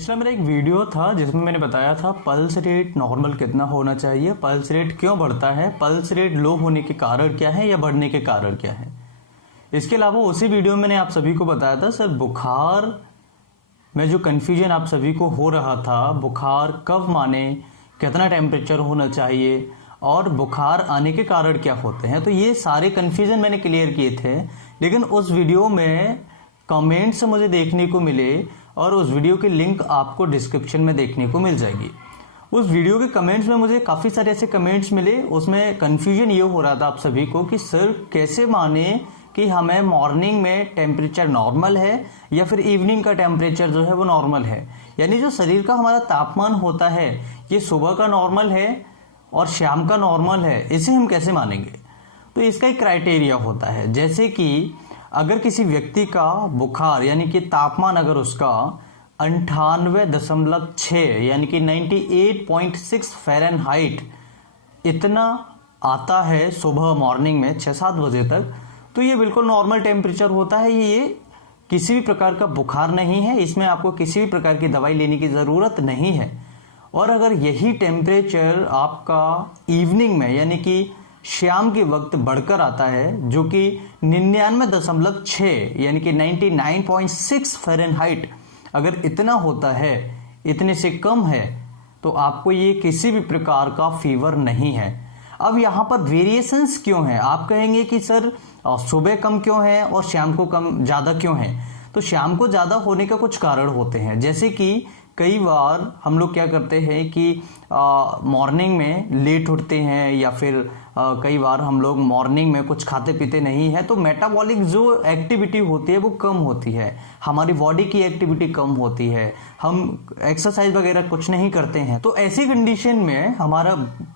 पिछला मेरा एक वीडियो था जिसमें मैंने बताया था पल्स रेट नॉर्मल कितना होना चाहिए, पल्स रेट क्यों बढ़ता है, पल्स रेट लो होने के कारण क्या है या बढ़ने के कारण क्या है। इसके अलावा उसी वीडियो में मैंने आप सभी को बताया था सर बुखार में जो कन्फ्यूजन आप सभी को हो रहा था, बुखार कब माने, कितना टेम्परेचर होना चाहिए और बुखार आने के कारण क्या होते हैं। तो ये सारे कन्फ्यूजन मैंने क्लियर किए थे, लेकिन उस वीडियो में कमेंट्स मुझे देखने को मिले और उस वीडियो की लिंक आपको डिस्क्रिप्शन में देखने को मिल जाएगी। उस वीडियो के कमेंट्स में मुझे काफ़ी सारे ऐसे कमेंट्स मिले, उसमें कन्फ्यूजन ये हो रहा था आप सभी को कि सर कैसे माने कि हमें मॉर्निंग में टेम्परेचर नॉर्मल है या फिर इवनिंग का टेम्परेचर जो है वो नॉर्मल है। यानी जो शरीर का हमारा तापमान होता है ये सुबह का नॉर्मल है और शाम का नॉर्मल है, इसे हम कैसे मानेंगे। तो इसका एक क्राइटेरिया होता है, जैसे कि अगर किसी व्यक्ति का बुखार यानी कि तापमान अगर उसका 98.6 यानी कि 98.6 फ़ारेनहाइट इतना आता है सुबह मॉर्निंग में 6-7 बजे तक, तो ये बिल्कुल नॉर्मल टेम्परेचर होता है। ये किसी भी प्रकार का बुखार नहीं है, इसमें आपको किसी भी प्रकार की दवाई लेने की ज़रूरत नहीं है। और अगर यही टेम्परेचर आपका इवनिंग में यानी कि शाम के वक्त बढ़कर आता है जो कि 99.6 यानी कि 99.6 फ़ारेनहाइट अगर इतना होता है, इतने से कम है, तो आपको ये किसी भी प्रकार का फीवर नहीं है। अब यहाँ पर वेरिएशंस क्यों हैं, आप कहेंगे कि सर सुबह कम क्यों है और शाम को कम ज़्यादा क्यों है। तो शाम को ज़्यादा होने का कुछ कारण होते हैं, जैसे कि कई बार हम लोग क्या करते हैं कि मॉर्निंग में लेट उठते हैं या फिर कई बार हम लोग मॉर्निंग में कुछ खाते पीते नहीं है, तो मेटाबॉलिक जो एक्टिविटी होती है वो कम होती है, हमारी बॉडी की एक्टिविटी कम होती है, हम एक्सरसाइज वगैरह कुछ नहीं करते हैं। तो ऐसी कंडीशन में हमारा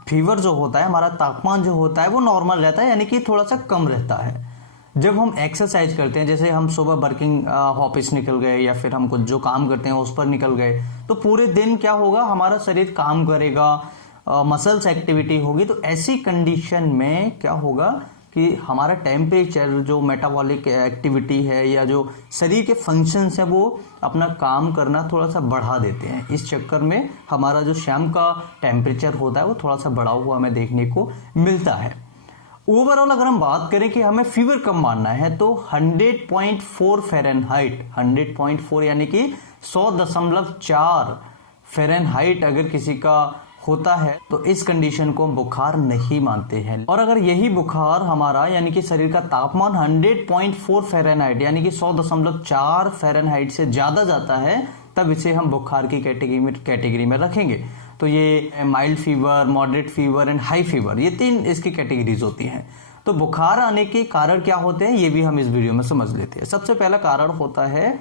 फीवर जो होता है, हमारा तापमान जो होता है वो नॉर्मल रहता है, यानी कि थोड़ा सा कम रहता है। जब हम एक्सरसाइज करते हैं, जैसे हम सुबह वर्किंग ऑफिस निकल गए या फिर हम कुछ जो काम करते हैं उस पर निकल गए, तो पूरे दिन क्या होगा, हमारा शरीर काम करेगा, मसल्स एक्टिविटी होगी। तो ऐसी कंडीशन में क्या होगा कि हमारा टेम्परेचर जो मेटाबॉलिक एक्टिविटी है या जो शरीर के फंक्शंस है वो अपना काम करना थोड़ा सा बढ़ा देते हैं। इस चक्कर में हमारा जो शाम का टेम्परेचर होता है वो थोड़ा सा बढ़ा हुआ हमें देखने को मिलता है। ओवरऑल अगर हम बात करें कि हमें फीवर कम मानना है तो 100.4 फ़ारेनहाइट, 100.4 यानी कि 100.4 फ़ारेनहाइट अगर किसी का होता है तो इस कंडीशन को हम बुखार नहीं मानते हैं। और अगर यही बुखार हमारा यानी कि शरीर का तापमान 100.4 फ़ारेनहाइट यानी कि 100.4 फ़ारेनहाइट से ज़्यादा जाता है, तब इसे हम बुखार की कैटेगरी में रखेंगे। तो ये mild fever, moderate fever and high fever, ये 3 इसकी कैटेगरीज होती हैं। तो बुखार आने के कारण क्या होते हैं ये भी हम इस वीडियो में समझ लेते हैं। सबसे पहला कारण होता है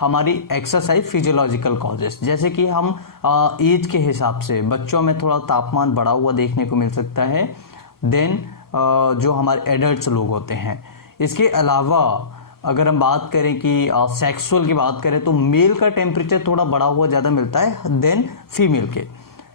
हमारी एक्सरसाइज फिजियोलॉजिकल कॉजेस, जैसे कि हम एज के हिसाब से बच्चों में थोड़ा तापमान बढ़ा हुआ देखने को मिल सकता है, देन जो हमारे एडल्ट्स लोग होते हैं। इसके अलावा अगर हम बात करें कि सेक्सुअल की बात करें तो मेल का टेम्परेचर थोड़ा बढ़ा हुआ ज़्यादा मिलता है देन फीमेल के।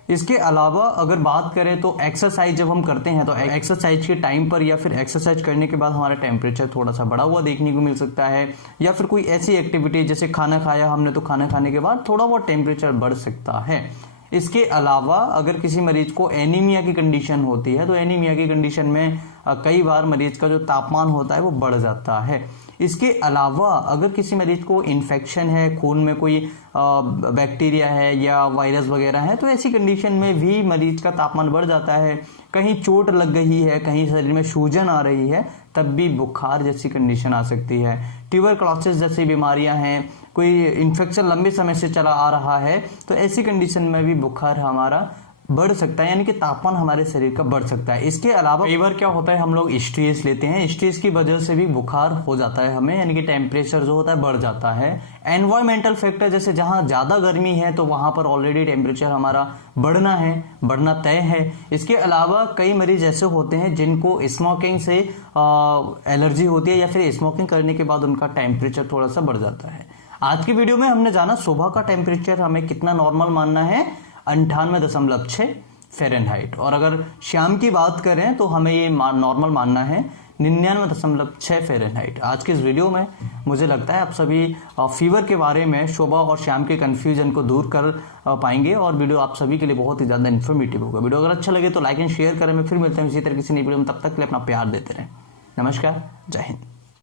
इसके अलावा अगर बात करें तो एक्सरसाइज जब हम करते हैं तो एक्सरसाइज के टाइम पर या फिर एक्सरसाइज करने के बाद हमारा टेम्परेचर थोड़ा सा बढ़ा हुआ देखने को मिल सकता है, या फिर कोई ऐसी एक्टिविटी जैसे खाना खाया हमने तो खाना खाने के बाद थोड़ा बहुत टेम्परेचर बढ़ सकता है। इसके अलावा अगर किसी मरीज को एनीमिया की कंडीशन होती है तो एनीमिया की कंडीशन में कई बार मरीज का जो तापमान होता है वो बढ़ जाता है। इसके अलावा अगर किसी मरीज को इन्फेक्शन है, खून में कोई बैक्टीरिया है या वायरस वगैरह है, तो ऐसी कंडीशन में भी मरीज का तापमान बढ़ जाता है। कहीं चोट लग गई है, कहीं शरीर में सूजन आ रही है, तब भी बुखार जैसी कंडीशन आ सकती है। ट्यूबरक्लोसिस जैसी बीमारियां हैं, कोई इन्फेक्शन लंबे समय से चला आ रहा है, तो ऐसी कंडीशन में भी बुखार हमारा बढ़ सकता है, यानी कि तापमान हमारे शरीर का बढ़ सकता है। इसके अलावा कई बार क्या होता है हम लोग स्ट्रेस लेते हैं, स्ट्रेस की वजह से भी बुखार हो जाता है हमें, यानी कि टेम्परेचर जो होता है बढ़ जाता है। एनवायरमेंटल फैक्टर, जैसे जहां ज्यादा गर्मी है तो वहां पर ऑलरेडी टेम्परेचर हमारा बढ़ना तय है। इसके अलावा कई मरीज ऐसे होते हैं जिनको स्मोकिंग से एलर्जी होती है या फिर स्मोकिंग करने के बाद उनका टेम्परेचर थोड़ा सा बढ़ जाता है। आज की वीडियो में हमने जाना सुबह का टेम्परेचर हमें कितना नॉर्मल मानना है, 98.6 फ़ारेनहाइट, और अगर शाम की बात करें तो हमें ये नॉर्मल मानना है 99.6 फ़ारेनहाइट। आज के इस वीडियो में मुझे लगता है आप सभी फीवर के बारे में शोभा और श्याम के कन्फ्यूजन को दूर कर पाएंगे और वीडियो आप सभी के लिए बहुत ही ज़्यादा इन्फॉर्मेटिव होगा। वीडियो अगर अच्छा लगे तो लाइक एंड शेयर करें। मैं फिर मिलता हूँ इसी तरह किसी नई वीडियो में, तब तक के लिए अपना प्यार देते रहें। नमस्कार, जय हिंद।